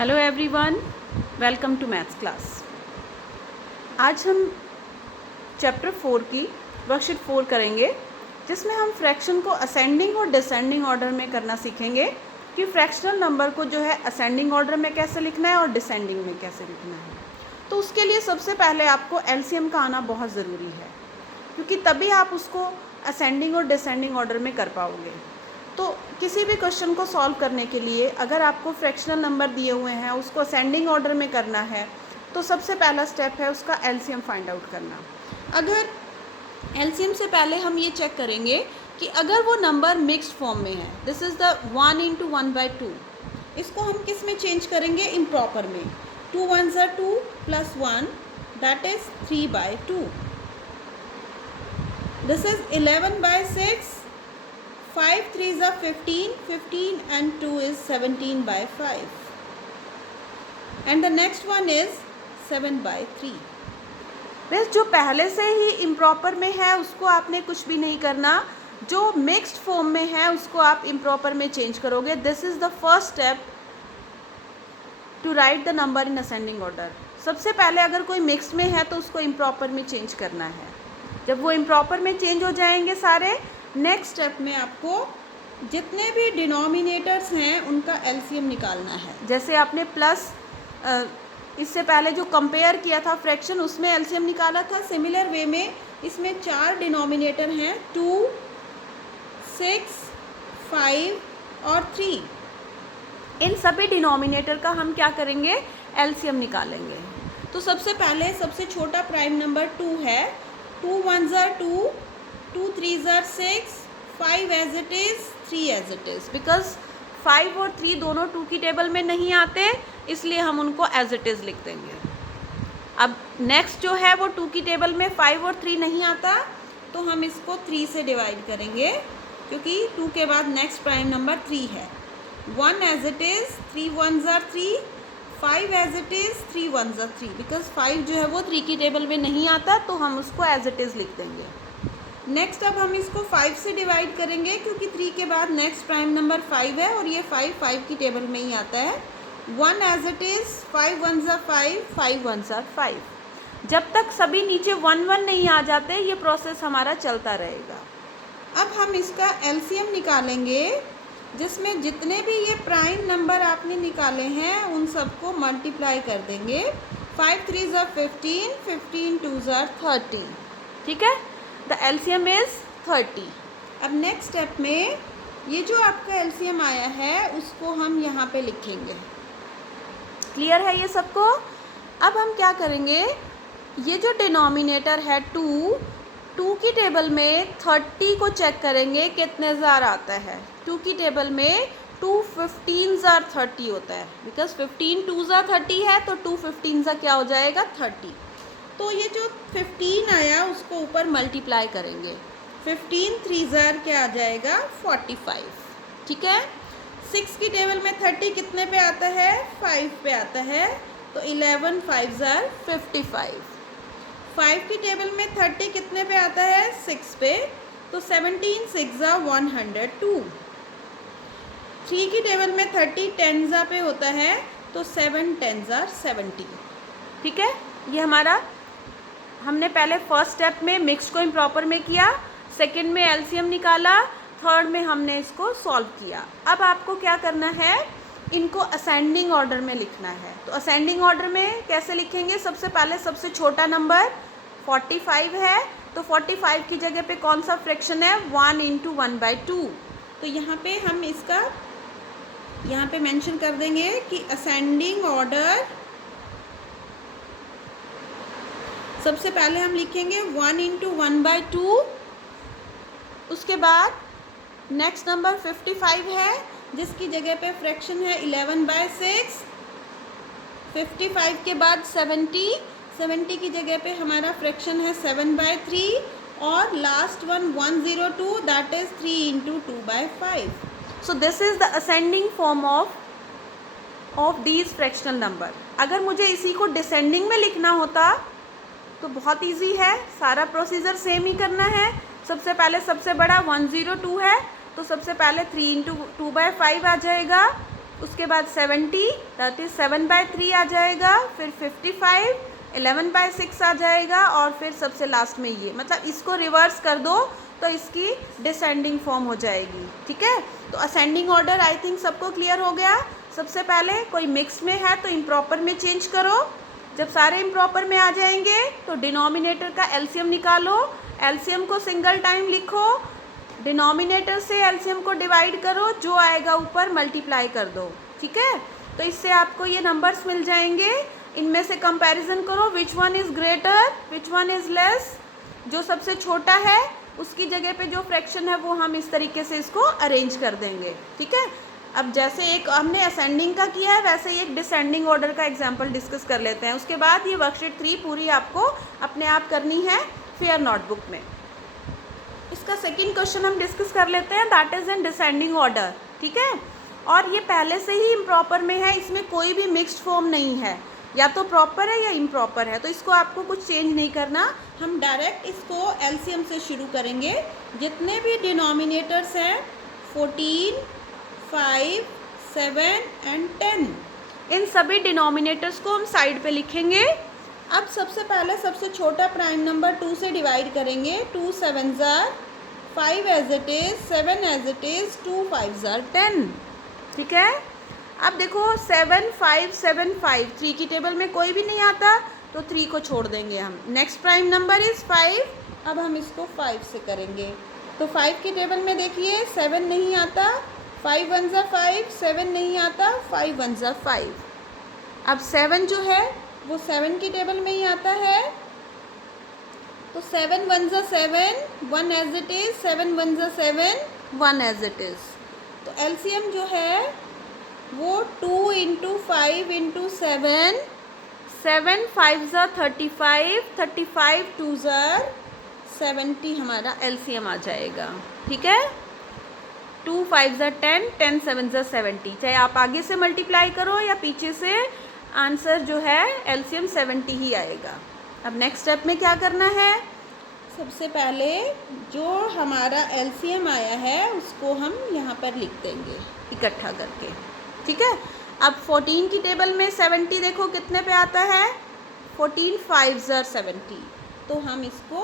Hello everyone, welcome to maths class. आज हम chapter 4 की वर्कशीट 4 करेंगे, जिसमें हम फ्रैक्शन को असेंडिंग और डिसेंडिंग ऑर्डर में करना सीखेंगे कि फ्रैक्शनल नंबर को जो है असेंडिंग ऑर्डर में कैसे लिखना है और डिसेंडिंग में कैसे लिखना है। तो उसके लिए सबसे पहले आपको एलसीएम का आना बहुत ज़रूरी है, क्योंकि तभी आप उसको असेंडिंग और डिसेंडिंग ऑर्डर में कर पाओगे। तो किसी भी क्वेश्चन को सॉल्व करने के लिए अगर आपको फ्रैक्शनल नंबर दिए हुए हैं, उसको असेंडिंग ऑर्डर में करना है, तो सबसे पहला स्टेप है उसका एलसीएम फाइंड आउट करना। अगर एलसीएम से पहले हम ये चेक करेंगे कि अगर वो नंबर मिक्स्ड फॉर्म में है, दिस इज़ द 1 × 1/2, इसको हम किस में चेंज करेंगे? इम्प्रॉपर में। 2 1s are 2 + 1, that is 3/2। This is 11/6, 5 3s are 15, 15 and 2 is 17/5, and the next one is 7/3। बस जो पहले से ही इम्प्रॉपर में है उसको आपने कुछ भी नहीं करना, जो मिक्स्ड फॉर्म में है उसको आप इम्प्रॉपर में चेंज करोगे। This is the first step to write the number in ascending order. सबसे पहले अगर कोई मिक्स्ड में है तो उसको इम्प्रॉपर में चेंज करना है। जब वो इम्प्रॉपर में चेंज हो जाएंगे सारे, नेक्स्ट स्टेप में आपको जितने भी डिनोमिनेटर्स हैं उनका एलसीएम निकालना है। जैसे आपने प्लस इससे पहले जो कंपेयर किया था फ्रैक्शन, उसमें एलसीएम निकाला था। सिमिलर वे में इसमें 4 डिनोमिनेटर हैं, 2 6 5 और 3। इन सभी डिनोमिनेटर का हम क्या करेंगे? एलसीएम निकालेंगे। तो सबसे पहले सबसे छोटा प्राइम नंबर 2 है। 2 1s are 2, 2 3s are 6, 5 as it is, 3 as it is। Because 5 और 3 दोनों 2 की टेबल में नहीं आते, इसलिए हम उनको एज इट इज़ लिख देंगे। अब नेक्स्ट जो है वो 2 की टेबल में 5 और 3 नहीं आता, तो हम इसको 3 से डिवाइड करेंगे, क्योंकि 2 के बाद नेक्स्ट प्राइम नंबर 3 है। 1 as it is, 3 1s are 3, 5 as it is, 3 1s are 3। Because 5 जो है वो 3 की टेबल में नहीं आता, तो हम उसको एज इट इज़ लिख देंगे। नेक्स्ट अब हम इसको 5 से डिवाइड करेंगे, क्योंकि 3 के बाद नेक्स्ट प्राइम नंबर 5 है और ये 5 की टेबल में ही आता है। 1 as it is, 5 1s are 5, 5 1s are 5। जब तक सभी नीचे 1 1 नहीं आ जाते, ये प्रोसेस हमारा चलता रहेगा। अब हम इसका एलसीएम निकालेंगे, जिसमें जितने भी ये प्राइम नंबर आपने निकाले हैं उन सबको मल्टीप्लाई कर देंगे। 5 3s are 15, 15 2s are 30। ठीक है, द एलसीएम इज़ 30। अब नेक्स्ट स्टेप में ये जो आपका एलसीएम आया है उसको हम यहाँ पे लिखेंगे। क्लियर है ये सबको? अब हम क्या करेंगे, ये जो डिनोमिनेटर है 2 की टेबल में 30 को चेक करेंगे कितने ज़ार आता है। 2 की टेबल में 2 15s are 30 होता है, बिकॉज 15 2s are 30 है, तो 2 15s क्या हो जाएगा? 30। तो ये जो 15 आया उसको ऊपर मल्टीप्लाई करेंगे। 15 3s are क्या आ जाएगा? 45। ठीक है, 6 की टेबल में 30 कितने पे आता है? 5 पे आता है, तो 11 5s are 55। 5 की टेबल में 30 कितने पे आता है? 6 पे, तो 17 6s are 102। 3 की टेबल में 30 10s पे होता है, तो 7 10s are 70। ठीक है, ये हमारा हमने पहले फर्स्ट स्टेप में मिक्स्ड को इम्प्रॉपर में किया, सेकंड में एलसीएम निकाला, थर्ड में हमने इसको सॉल्व किया। अब आपको क्या करना है? इनको असेंडिंग ऑर्डर में लिखना है। तो असेंडिंग ऑर्डर में कैसे लिखेंगे? सबसे पहले सबसे छोटा नंबर 45 है, तो 45 की जगह पे कौन सा फ्रैक्शन है? 1 × 1/2। तो यहाँ पे हम इसका यहाँ पे मेंशन कर देंगे कि असेंडिंग ऑर्डर सबसे पहले हम लिखेंगे 1 × 1/2। उसके बाद नेक्स्ट नंबर 55 है, जिसकी जगह पे फ्रैक्शन है 11/6। 55 के बाद 70 की जगह पे हमारा फ्रैक्शन है 7/3, और last one 102, that is 3 × 2/5। So this is the ascending form of these fractional number. अगर मुझे इसी को डिसेंडिंग में लिखना होता तो बहुत इजी है, सारा प्रोसीजर सेम ही करना है। सबसे पहले सबसे बड़ा 102 है, तो सबसे पहले 3 × 2/5 आ जाएगा। उसके बाद 70 दैट इज 7/3 आ जाएगा, फिर 55 11/6 आ जाएगा, और फिर सबसे लास्ट में ये, मतलब इसको रिवर्स कर दो तो इसकी डिसेंडिंग फॉर्म हो जाएगी। ठीक है, तो असेंडिंग ऑर्डर आई थिंक सबको क्लियर हो गया। सबसे पहले कोई मिक्स में है तो इम्प्रॉपर में चेंज करो, जब सारे इम्प्रॉपर में आ जाएंगे तो डिनोमिनेटर का एलसीएम निकालो, एलसीएम को सिंगल टाइम लिखो, डिनोमिनेटर से एलसीएम को डिवाइड करो, जो आएगा ऊपर मल्टीप्लाई कर दो। ठीक है, तो इससे आपको ये नंबर्स मिल जाएंगे। इनमें से कंपैरिजन करो, which one is greater which one is less, जो सबसे छोटा है उसकी जगह पे जो फ्रैक्शन है वो हम इस तरीके से इसको अरेंज कर देंगे। ठीक है, अब जैसे एक हमने असेंडिंग का किया है वैसे ही एक डिसेंडिंग ऑर्डर का एग्जांपल डिस्कस कर लेते हैं। उसके बाद ये वर्कशीट 3 पूरी आपको अपने आप करनी है फेयर नोटबुक में। इसका सेकंड क्वेश्चन हम डिस्कस कर लेते हैं, that is in descending order. ठीक है, और ये पहले से ही इम्प्रॉपर में है, इसमें कोई भी मिक्स्ड फॉर्म नहीं है, या तो प्रॉपर है या इम्प्रॉपर है, तो इसको आपको कुछ चेंज नहीं करना। हम डायरेक्ट इसको एलसीएम से शुरू करेंगे। जितने भी डिनोमिनेटर्स हैं 14, 5, 7 एंड 10, इन सभी डिनोमिनेटर्स को हम साइड पे लिखेंगे। अब सबसे पहले सबसे छोटा प्राइम नंबर 2 से डिवाइड करेंगे। 2 7s are 5 as it is, 7 as it is, 2 5s are 10। ठीक है, अब देखो 7 5 7 5, 3 की टेबल में कोई भी नहीं आता तो 3 को छोड़ देंगे हम। नेक्स्ट प्राइम नंबर इज़ 5, अब हम इसको 5 से करेंगे, तो 5 की टेबल में देखिए 7 नहीं आता, 5 1s are 5, 7 नहीं आता, 5 1s are 5। अब 7 जो है वो 7 की टेबल में ही आता है, तो 7 1s are 7, 1 as it is, 7 1s are 7, 1 as it is. तो एलसीएम जो है वो 2 × 5 × 7, 7 5s are 35, 35 2s are 70 हमारा एलसीएम आ जाएगा। ठीक है, 2 5s are 10, 10 7s are 70। चाहे आप आगे से मल्टीप्लाई करो या पीछे से, आंसर जो है एलसीएम 70 ही आएगा। अब नेक्स्ट स्टेप में क्या करना है, सबसे पहले जो हमारा एलसीएम आया है उसको हम यहाँ पर लिख देंगे इकट्ठा करके। ठीक है, अब 14 की टेबल में 70 देखो कितने पे आता है, 14 5s are 70, तो हम इसको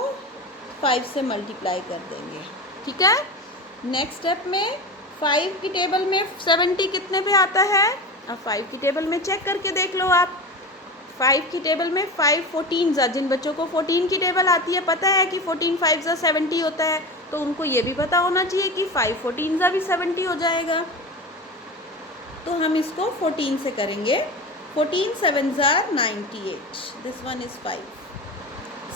5 से मल्टीप्लाई कर देंगे। ठीक है, नेक्स्ट स्टेप में 5 की टेबल में 70 कितने पे आता है, अब 5 की टेबल में चेक करके देख लो आप। 5 की टेबल में 5 14s, जिन बच्चों को 14 की टेबल आती है, पता है कि 14 5s are 70 होता है, तो उनको ये भी पता होना चाहिए कि 5 14s भी 70 हो जाएगा। तो हम इसको 14 से करेंगे। 14 7s are 98, this one is 5।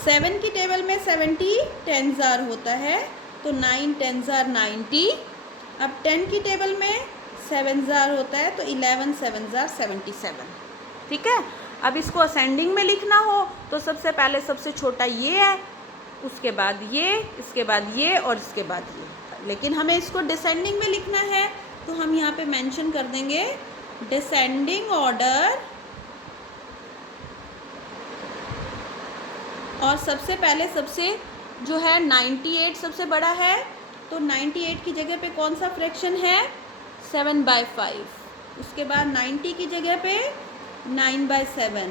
7 की टेबल में 70 10s are होता है, तो 9 10s are 90। अब 10 की टेबल में 7s are होता है, तो 11 7s are 77। ठीक है, अब इसको असेंडिंग में लिखना हो तो सबसे पहले सबसे छोटा ये है, उसके बाद ये, इसके बाद ये और इसके बाद ये। लेकिन हमें इसको डिसेंडिंग में लिखना है, तो हम यहाँ पे मेंशन कर देंगे डिसेंडिंग ऑर्डर, और सबसे पहले सबसे जो है 98 सबसे बड़ा है, तो 98 की जगह पे कौन सा फ्रैक्शन है, 7/5। उसके बाद 90 की जगह पे 9/7,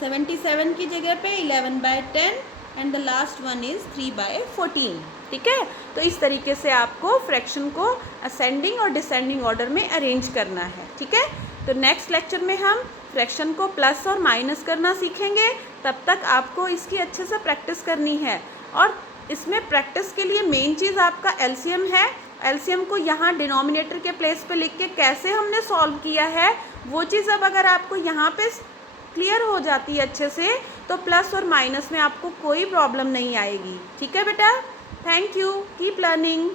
77 की जगह पे 11/10 and the last one is 3/14। ठीक है, तो इस तरीके से आपको फ्रैक्शन को असेंडिंग और डिसेंडिंग ऑर्डर में अरेंज करना है। ठीक है, तो नेक्स्ट लेक्चर में हम फ्रैक्शन को प्लस और माइनस करना सीखेंगे। तब तक आपको इसकी अच्छे से प्रैक्टिस करनी है, और इसमें प्रैक्टिस के लिए मेन चीज़ आपका एलसीएम है। एलसीएम को यहाँ डिनोमिनेटर के प्लेस पे लिख के कैसे हमने सॉल्व किया है वो चीज़ अब अगर आपको यहाँ पे क्लियर हो जाती है अच्छे से, तो प्लस और माइनस में आपको कोई प्रॉब्लम नहीं आएगी। ठीक है बेटा, थैंक यू, कीप लर्निंग।